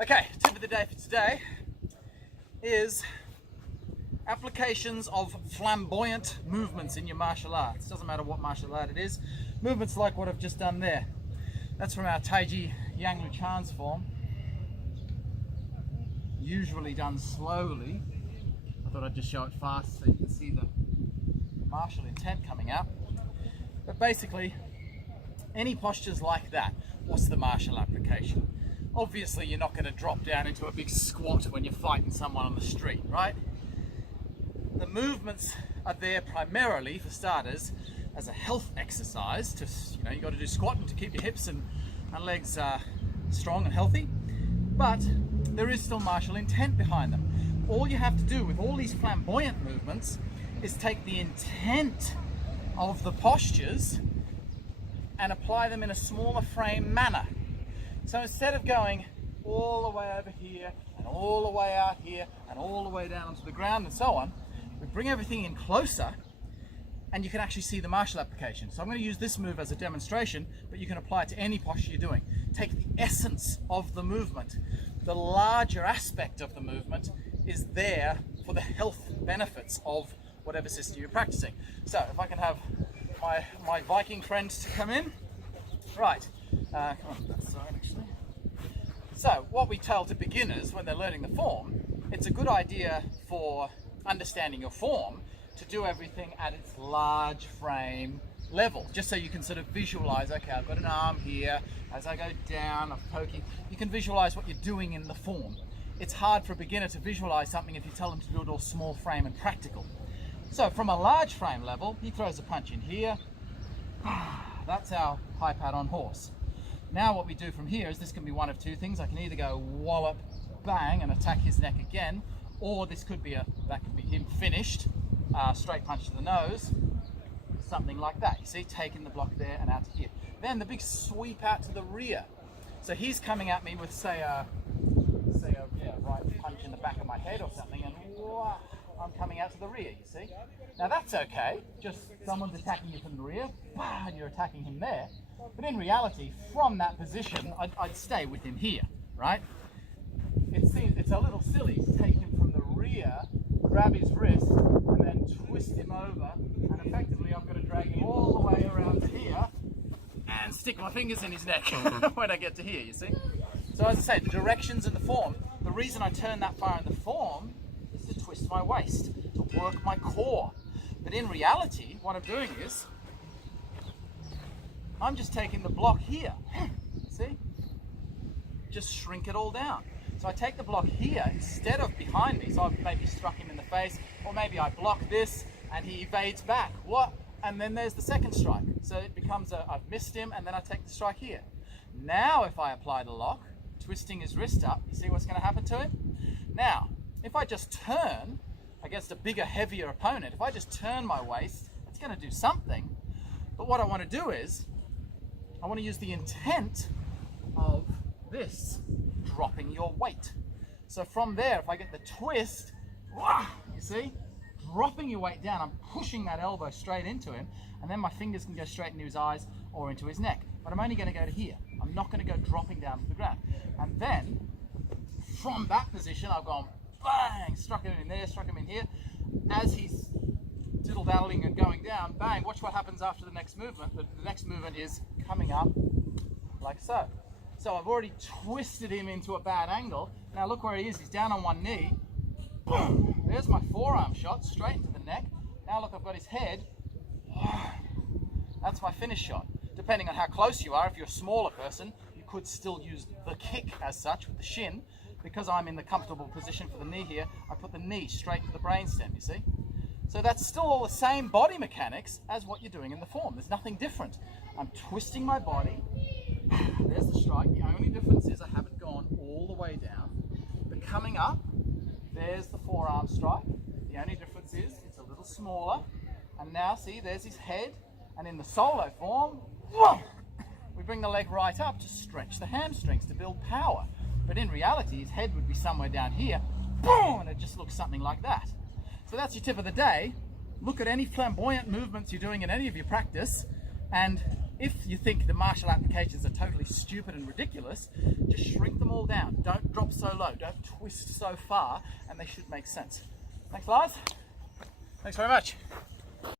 Okay, tip of the day for today is applications of flamboyant movements in your martial arts. Doesn't matter what martial art it is. Movements like what I've just done there. That's from our Tai Chi form. Usually done slowly. I thought I'd just show it fast so you can see the martial intent coming out. But basically, any postures like that, what's the martial application? Obviously, you're not going to drop down into a big squat when you're fighting someone on the street, right? The movements are there primarily, for starters, as a health exercise. You got to do squatting to keep your hips and legs strong and healthy. But there is still martial intent behind them. All you have to do with all these flamboyant movements is take the intent of the postures and apply them in a smaller frame manner. So instead of going all the way over here and all the way out here and all the way down onto the ground and so on, we bring everything in closer and you can actually see the martial application. So I'm going to use this move as a demonstration, but you can apply it to any posture you're doing. Take the essence of the movement. The larger aspect of the movement is there for the health benefits of whatever system you're practicing. So if I can have my Viking friends to come in. Right, come on that side actually. So what we tell to beginners when they're learning the form, it's a good idea for understanding your form to do everything at its large frame level, just so you can sort of visualize, okay, I've got an arm here, as I go down, I'm poking. You can visualize what you're doing in the form. It's hard for a beginner to visualize something if you tell them to do it all small frame and practical. So from a large frame level, he throws a punch in here. That's our high pad on horse. Now what we do from here is this can be one of two things. I can either go wallop, bang, and attack his neck again, or this could be that could be him finished, straight punch to the nose, something like that. You see, taking the block there and out to here. Then the big sweep out to the rear. So he's coming at me with say a right punch in the back of my head or something, and whoa, I'm coming out to the rear, you see. Now that's okay, just someone's attacking you from the rear, and you're attacking him there. But in reality, from that position, I'd stay with him here, right? It's a little silly to take him from the rear, grab his wrist, and then twist him over, and effectively I've got to drag him all the way around to here, and stick my fingers in his neck when I get to here, you see? So as I say, the directions in the form, the reason I turn that far in the form is to twist my waist, to work my core. But in reality, what I'm doing is, I'm just taking the block here, see? Just shrink it all down. So I take the block here instead of behind me, so I've maybe struck him in the face, or maybe I block this and he evades back. What? And then there's the second strike. So it becomes I've missed him, and then I take the strike here. Now if I apply the lock, twisting his wrist up, you see what's going to happen to him? Now, if I just turn against a bigger, heavier opponent, if I just turn my waist, it's going to do something. But what I want to do is, I want to use the intent of this, dropping your weight. So from there, if I get the twist, you see, dropping your weight down, I'm pushing that elbow straight into him, and then my fingers can go straight into his eyes or into his neck. But I'm only going to go to here. I'm not going to go dropping down to the ground. And then, from that position, I've gone bang, struck him in there, struck him in here. As he's diddle-daddling and going down, bang, watch what happens after the next movement. The next movement is coming up like so. So I've already twisted him into a bad angle. Now look where he is, he's down on one knee. Boom, there's my forearm shot, straight into the neck. Now look, I've got his head. That's my finish shot. Depending on how close you are, if you're a smaller person, you could still use the kick as such with the shin. Because I'm in the comfortable position for the knee here, I put the knee straight to the brainstem, you see? So that's still all the same body mechanics as what you're doing in the form. There's nothing different. I'm twisting my body. There's the strike. The only difference is I haven't gone all the way down. But coming up, there's the forearm strike. The only difference is it's a little smaller. And now see, there's his head. And in the solo form, we bring the leg right up to stretch the hamstrings, to build power. But in reality, his head would be somewhere down here, boom, and it just looks something like that. So that's your tip of the day. look at any flamboyant movements you're doing in any of your practice, and if you think the martial applications are totally stupid and ridiculous, just shrink them all down. Don't drop so low, don't twist so far, and they should make sense. Thanks, Lars. Thanks very much.